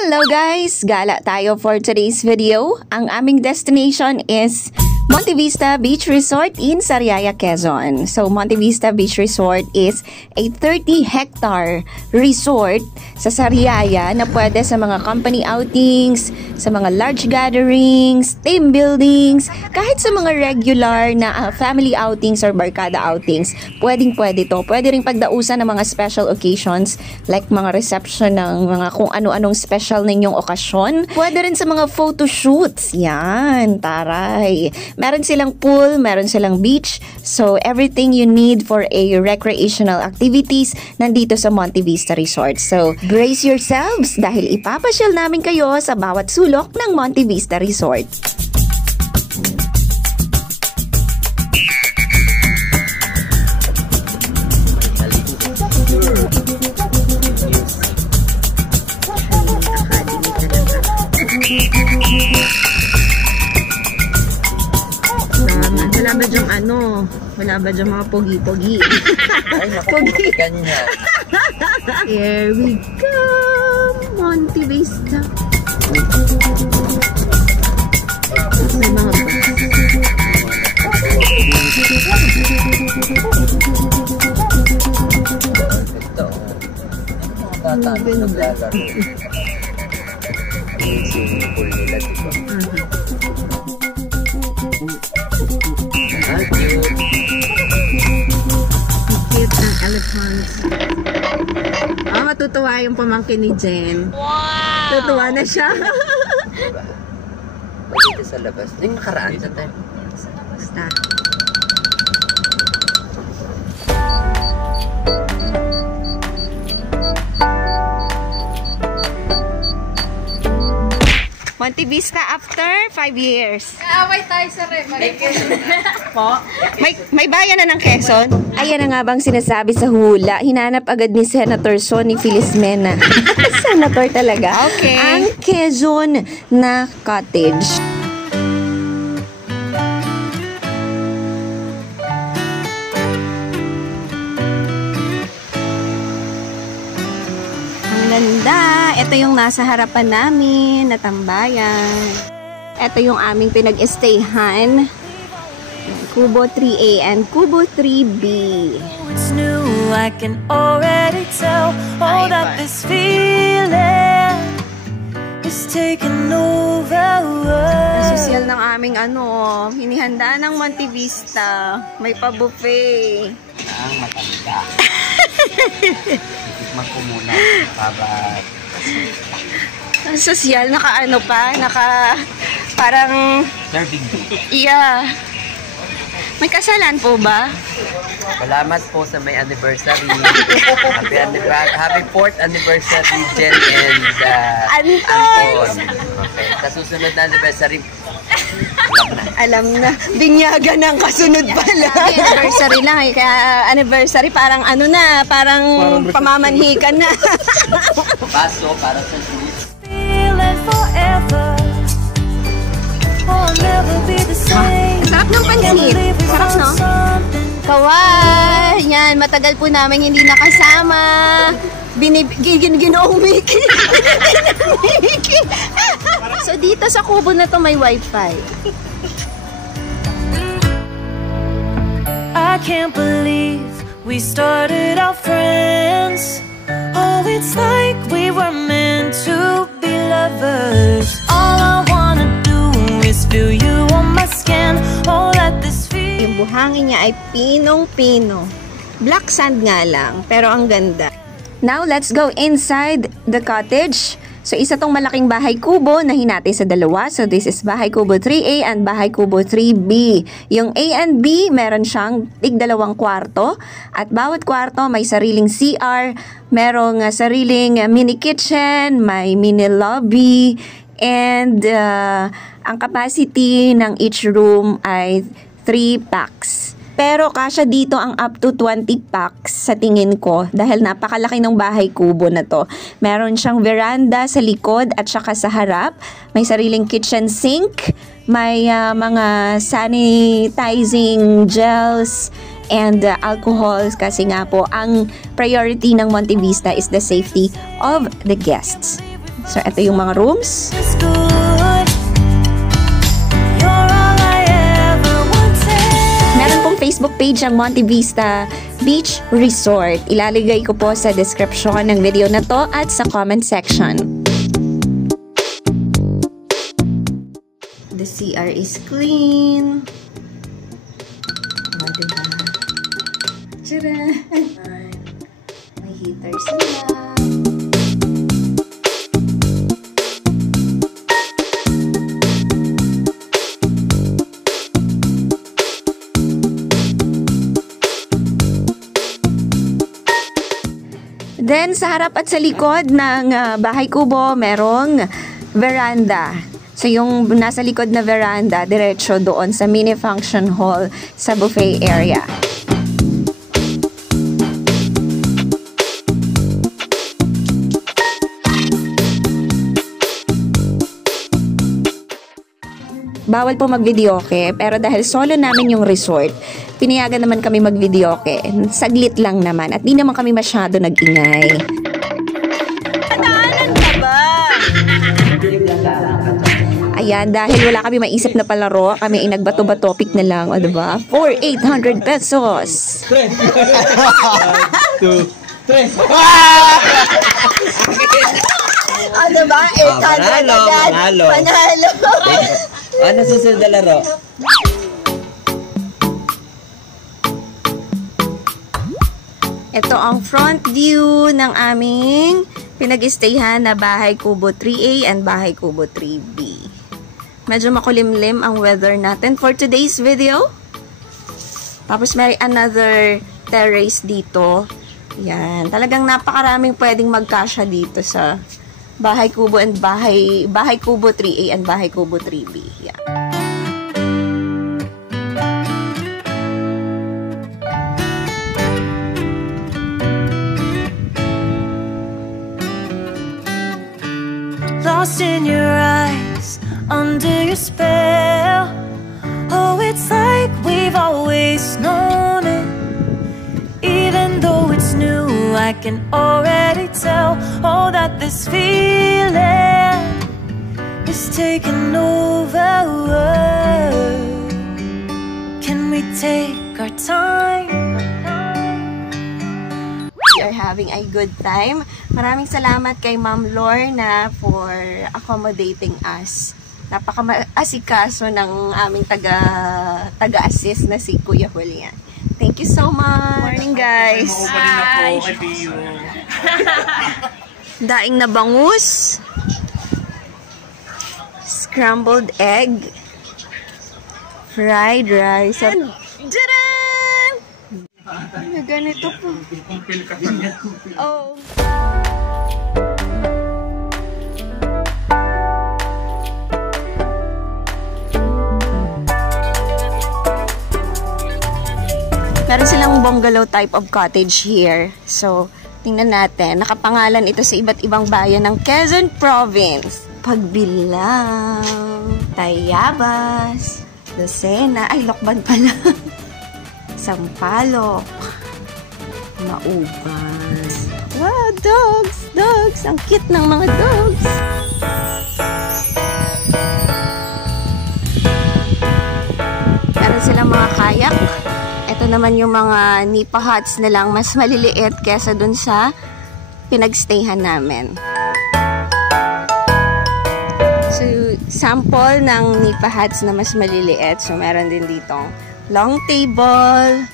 Hello guys! Gala tayo for today's video. Ang aming destination is Monte Vista Beach Resort in Sariaya, Quezon. So, Monte Vista Beach Resort is a 30-hectare resort sa Sariaya na pwede sa mga company outings, sa mga large gatherings, team buildings, kahit sa mga regular na family outings or barkada outings. Pwedeng-pwede to. Pwede rin pagdausan ng mga special occasions like mga reception ng mga kung ano-anong special ninyong okasyon. Pwede rin sa mga photo shoots. Yan, taray. Meron silang pool, meron silang beach. So, everything you need for a recreational activities nandito sa Monte Vista Resort. So, brace yourselves dahil ipapasyal namin kayo sa bawat sulok ng Monte Vista Resort. Wala ba dyang ano? Wala ba dyang mga pogi-pogi? Ay, naku, kanya. Here we go! Monte Vista. May mga bus. Ito. Tatalo ng lalaro. Yung swimming pool nila dito. Cute ng elephants. Oh, matutuwa yung pamangkin ni Jen. Wow! Tutuwa na siya. Diba? Dito sa labas. Yung nakaraan sa time. Basta. Monte Vista after 5 years. Kaaway tayo sa Po? May bayan na ng Quezon? Ayan na nga bang sinasabi sa hula. Hinanap agad ni Senator Sonny Filismena. Senator talaga. Okay. Ang Quezon na cottage. Ang ganda. Ito yung nasa harapan namin na tambayan. Ito yung aming pinag-stayhan. Kubo 3A and Kubo 3B. It's new, I can already tell. Oh, that this feeling is taking over. Sosyal ng aming hinihanda ng Monte Vista. May pa-buffet. Ang matanda. Itikman ko muna. Babat. Ang sosyal, parang, Serving day. yeah. May kasalan po ba? Salamat po sa may anniversary. Happy 4th anniversary, Jen and Anton. Okay. Sa susunod na anniversary, Alam na. Binyagan ng kasunod pala. Anniversary lang eh. Kaya anniversary parang parang pamamanhikan na. paso para sa sweets. Feeling forever. Oh, I'll never be the same. Sarap ng pansit. Sarap, no? Kaway! Yan, matagal po namin hindi nakasama. Ginoong Mickey. So, dito sa kubo na to may wifi. I can't believe we started our friends. Oh, it's like we were meant to be lovers. All I wanna do is feel you on my skin. Oh, let this feel. Yung buhangin niya ay pinong-pino. Black sand nga lang, pero ang ganda. Now, let's go inside the cottage. So, isa tong malaking bahay kubo na hinati sa dalawa. So, this is bahay kubo 3A and bahay kubo 3B. Yung A and B, meron siyang tig-2 kwarto. At bawat kwarto may sariling CR, merong sariling mini kitchen, may mini lobby, and ang capacity ng each room ay 3 packs. Pero kasya dito ang up to 20 packs sa tingin ko dahil napakalaki ng bahay kubo na to. Meron siyang veranda sa likod at saka sa harap. May sariling kitchen sink. May mga sanitizing gels and alcohols kasi nga po ang priority ng Monte Vista is the safety of the guests. So, ito yung mga rooms. It's good. You're all I ever wanted. Meron pong Facebook page ang Monte Vista Beach Resort. Ilalagay ko po sa description ng video na to at sa comment section. The CR is clean. Diba? Tcharan! May heaters sila. Then, sa harap at sa likod ng Bahay Kubo, merong veranda. So, yung nasa likod na veranda, diretso doon sa mini function hall sa buffet area. Bawal po mag-videoke, pero dahil solo namin yung resort, pinayagan naman kami mag-videoke. Saglit lang naman at di naman kami masyado nag-ingay. Pataanan ka ba? Ayan, dahil wala kami maisip na palaro, kami ay nagbato-batopic na lang, o diba? For 800 pesos! 1, 2, 3! O diba? 800 agad! Panalo! Ano susunod na laro? Ito ang front view ng aming pinag-stayhan na Bahay Kubo 3A and Bahay Kubo 3B. Medyo makulimlim ang weather natin for today's video. Tapos may another terrace dito. Yan. Talagang napakaraming pwedeng magkasya dito sa Bahay Kubo and Bahay Kubo 3A and Bahay Kubo 3B. Yan. Lost in your eyes, under your spell. Oh, it's like we've always known it. Even though it's new, I can already tell. Oh, that this feeling is taking over. Can we take our time? We are having a good time. Maraming salamat kay Ma'am Lorna for accommodating us. Napaka-asikaso ng aming taga-assist na si Kuya Julian. Thank you so much. Morning, guys. Daing na bangus. Scrambled egg. Fried rice. Tcharan! Ganito po. Oh. Meron silang bungalow type of cottage here. So, tingnan natin. Nakapangalan ito sa iba't ibang bayan ng Quezon Province. Pagbilang, Tayabas, Lucena, ay, Lokban pala. Sampaloc, Mauban. Wow, dogs! Dogs! Ang cute ng mga dogs! Meron silang mga kayak. Ito naman yung mga nipa huts na lang, mas maliliit kesa dun sa pinagstayhan namin. So, sample ng nipa huts na mas maliliit. So, meron din ditong long table.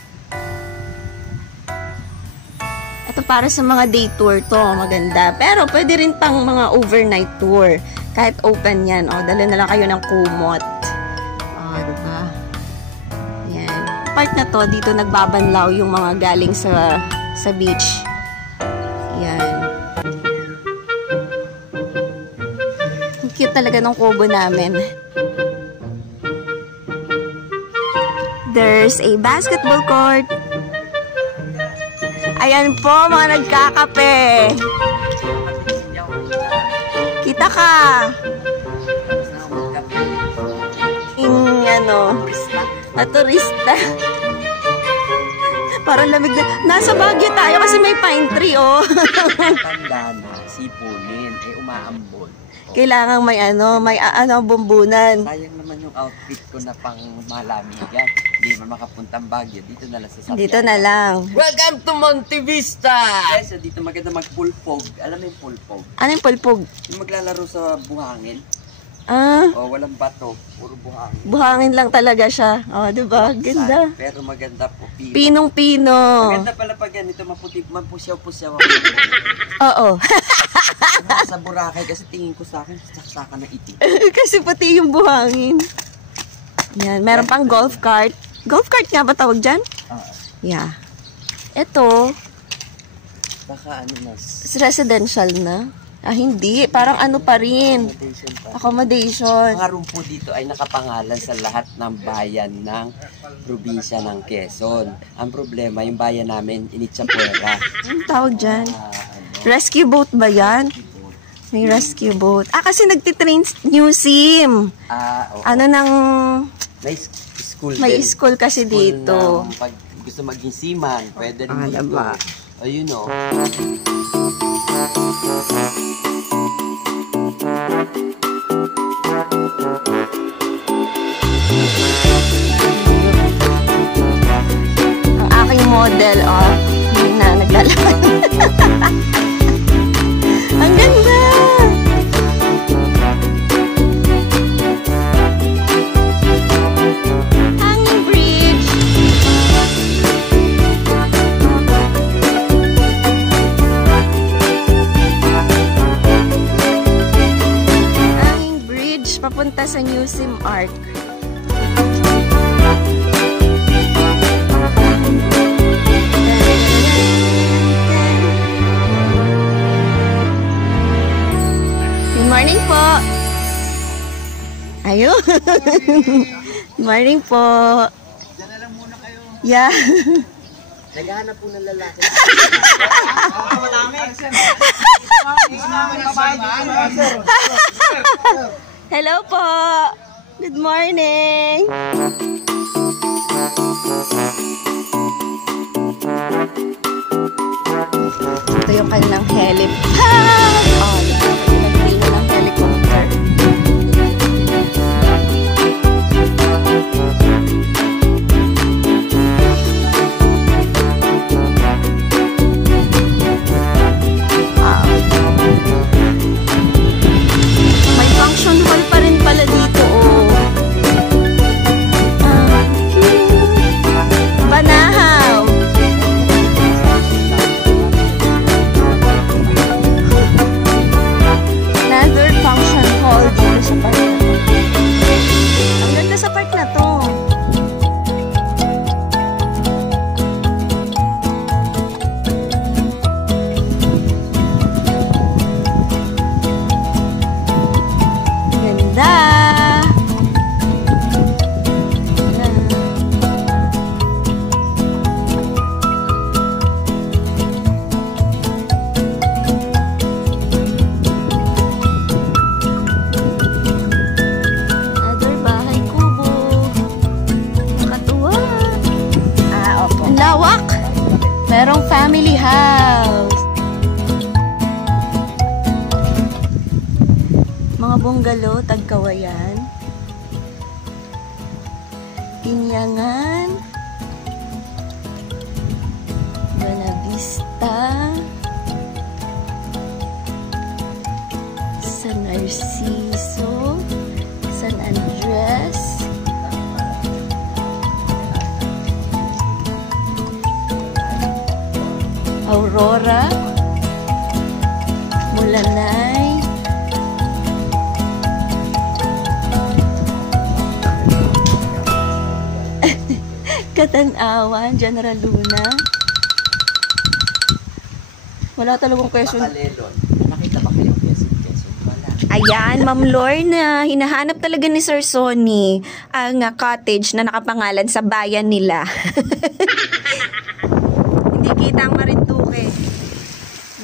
Ito para sa mga day tour to. Maganda. Pero, pwede rin pang mga overnight tour. Kahit open yan. O, dala na lang kayo ng kumot. Diba? Yan. Part na to, dito nagbabanlaw yung mga galing sa beach. Yan. Ang cute talaga ng kubo namin. There's a basketball court. Ayan po, mga nagkakape. Kita ka. Turista. Parang lamig na. Nasa Baguio tayo kasi may pine tree, oh. Tanda na, sipunin, umaambon. Kailangan may bumbunan. Sayang naman yung outfit ko na pang malamigan. Hindi man makapuntang Baguio. Dito na lang sa Saryaca. Dito na lang. Welcome to Monte Vista! Guys, so dito maganda magpulpog. Alam mo yung pulpog? Ano yung pulpog? Yung maglalaro sa buhangin. O, walang bato. Puro buhangin. Buhangin lang talaga siya. Diba? Ganda. Pero maganda po. Pinong-pino. Maganda pala pag ganito, maputi, mapusyaw-pusyaw. Oo. Sa Boracay kasi tingin ko sa akin, saksaka na itim. Kasi pati yung buhangin. Yan. Meron pang golf cart. Golf cart nga ba tawag dyan? Yeah. Ito. Baka residential na. Hindi. Parang pa rin. Accommodation. Mga room po dito ay nakapangalan sa lahat ng bayan ng probinsya ng Quezon. Ang problema, yung bayan namin, Initzapuera. Anong tawag dyan? Rescue boat ba yan? May rescue boat. Kasi nagtitrain New Sim. Oo. May school din. May school kasi dito. Pag gusto maging seaman, pwede rin dito. Diba? Ayun o. Ang aking model, na naglalaban. Ang ganda! Hanging bridge. Hanging bridge papunta sa New Sim Arc. Morning po. Ayun. Morning po. Diyan na lang muna kayo. Yeah. Naghahanap po ng lalaki. Hello po. Good morning. Ito yung kanilang helipad. Pinagpino ng helicopter. May function hall pa rin pala dito, Banahaw. Another function hall dito sa park na to. Ang ganda sa park na to. Ganda. Another bahay kubo. Nakatuwa. Okay. Ang lawak. Merong family house. Mga bungalow, Tagkawayan. Pinyangan. Buena Vista. San Narciso. San Andres. Aurora. Mulanay. Katanawan, General Luna. Wala talagang question. Bakalelon. Nakita ba kayo Quezon? Wala. Ayan, Ma'am Lorna, hinahanap talaga ni Sir Sonny ang cottage na nakapangalan sa bayan nila. Hindi kita ang Marinduque.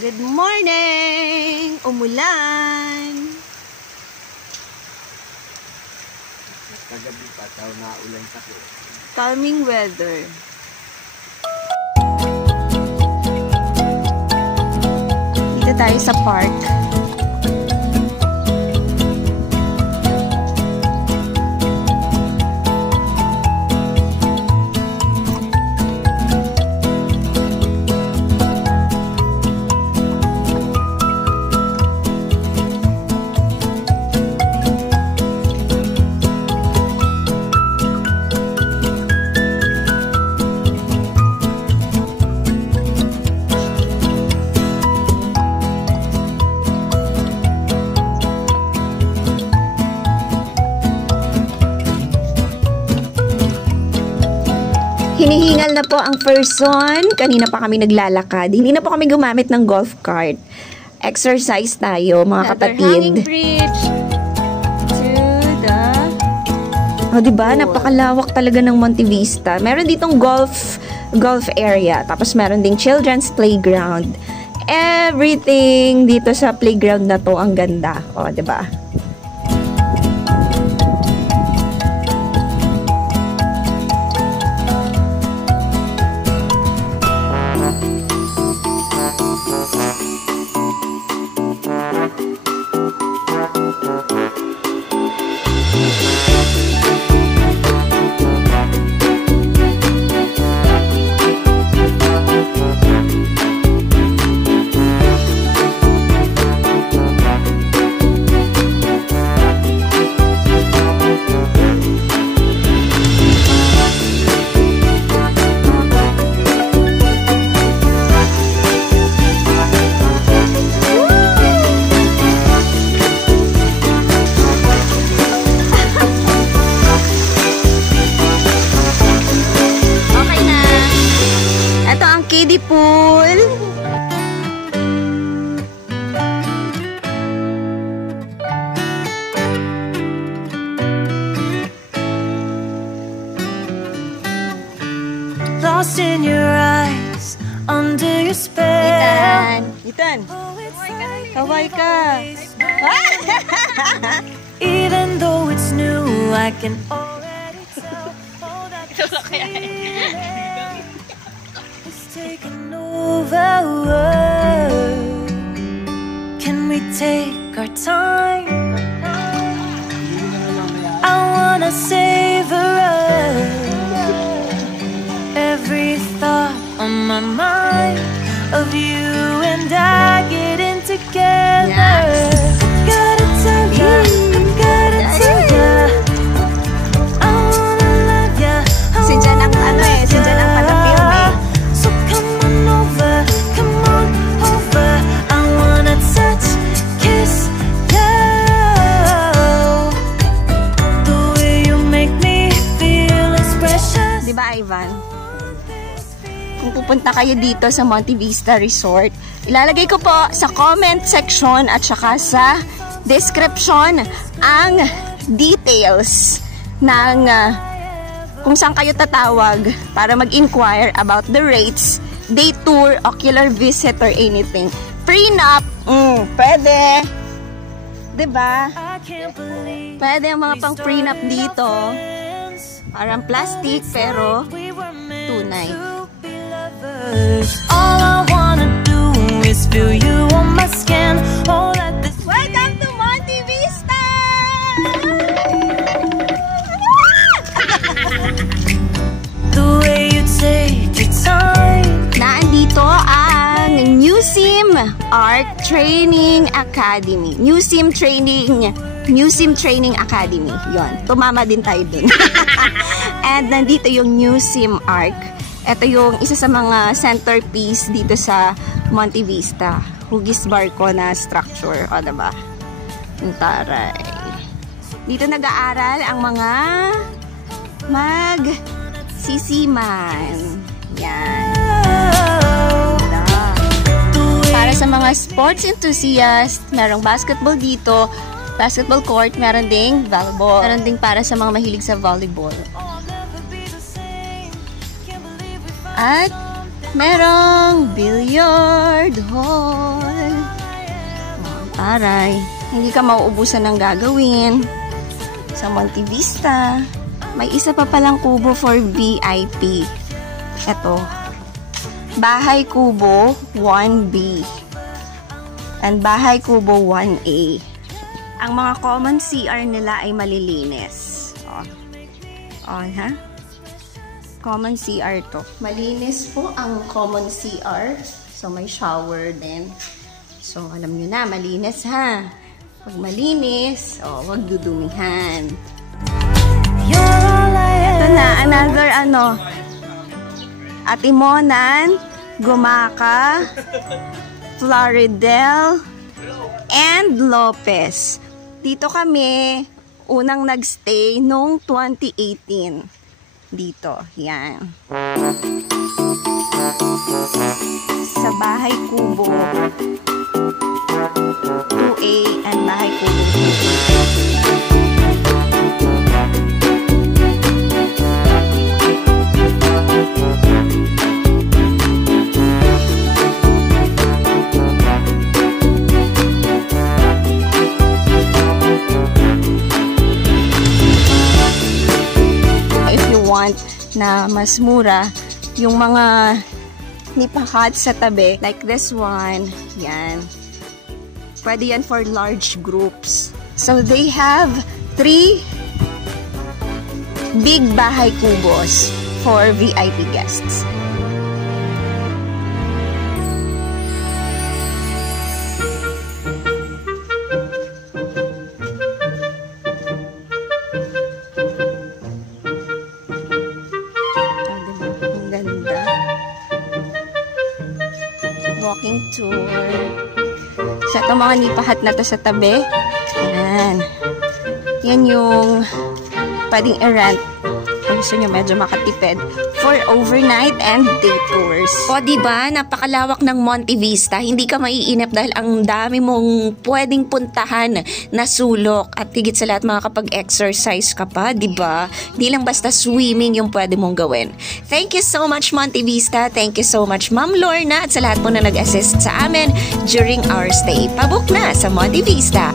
Good morning! Umulan! Kagabi pa, naulan sa ko. Calming weather. Dito tayo sa park. hinihingal na po ang person. Kanina pa kami naglalakad. Hindi na po kami gumamit ng golf cart. Exercise tayo, mga kapatid. Hanging bridge to the... Diba? Napakalawak talaga ng Monte Vista. Meron ditong golf area. Tapos meron ding children's playground. Everything dito sa playground na to, ang ganda. Diba? Kiddie pool. Lost in your eyes, under your spell. Ethan. Oh, it's like Kaway ka. even though it's new, I can already tell. Oh, that taking over. Can we take our time? I wanna savor every thought on my mind of you and I getting together. Gotta tell ya, gotta tell ya, I wanna love ya. Si Jan ang si Jan ang palapil eh. Diba, Ivan? Kung pupunta kayo dito sa Monte Vista Resort, ilalagay ko po sa comment section at saka sa description ang details ng kung saan kayo tatawag para mag-inquire about the rates, day tour, ocular visit, or anything. Prenup, pwede. Diba? Pwede ang mga pang prenup dito. Parang plastic, pero tunay. All I wanna do is feel you on my skin. Oh, let this Welcome to Monte Vista! the way you take your time. Naandito ang Newsim Art Training Academy. Newsim Training Academy. Yon, tumama din tayo dun. And nandito yung Newsim Arc. Ito yung isa sa mga centerpiece dito sa Monte Vista. Hugis barko na structure. O, diba? Taray. Dito nag-aaral ang mga magsisiman. Yan. Para sa mga sports enthusiast, merong basketball dito. Basketball court, meron ding volleyball. Meron ding para sa mga mahilig sa volleyball. At merong billiard hall. Aray, hindi ka mauubusan ng gagawin. Sa Monte Vista, may isa pa palang kubo for VIP. Ito, Bahay Kubo 1B and Bahay Kubo 1A. Ang mga common CR nila ay malilinis. Ha? Common CR to. Malinis po ang common CR. So, may shower din. So, alam nyo na, malinis ha. Pag malinis, wag dudumihan. Ito na, another Atimonan, Gumaca, Floridel, and Lopez. Dito kami unang nagstay noong 2018. dito. Yan. Sa Bahay Kubo 2A and Bahay Kubo 2B. Na mas mura yung mga nipa hut sa tabi like this one, yan, pwede yan for large groups. So they have 3 big bahay kubos for VIP guests. Walking tour. Sa itong mga nipahat na to sa tabi, yan. Yan yung pwedeng i-rent kung gusto nyo medyo makatipid for overnight and day tours. O diba, napakalawak ng Monte Vista. Hindi ka maiinip dahil ang dami mong pwedeng puntahan na sulok. At higit sa lahat, makakapag-exercise ka pa, diba? Hindi lang basta swimming yung pwede mong gawin. Thank you so much, Monte Vista. Thank you so much, Ma'am Lorna, at sa lahat po na nag-assist sa amin during our stay. Pabook na sa Monte Vista.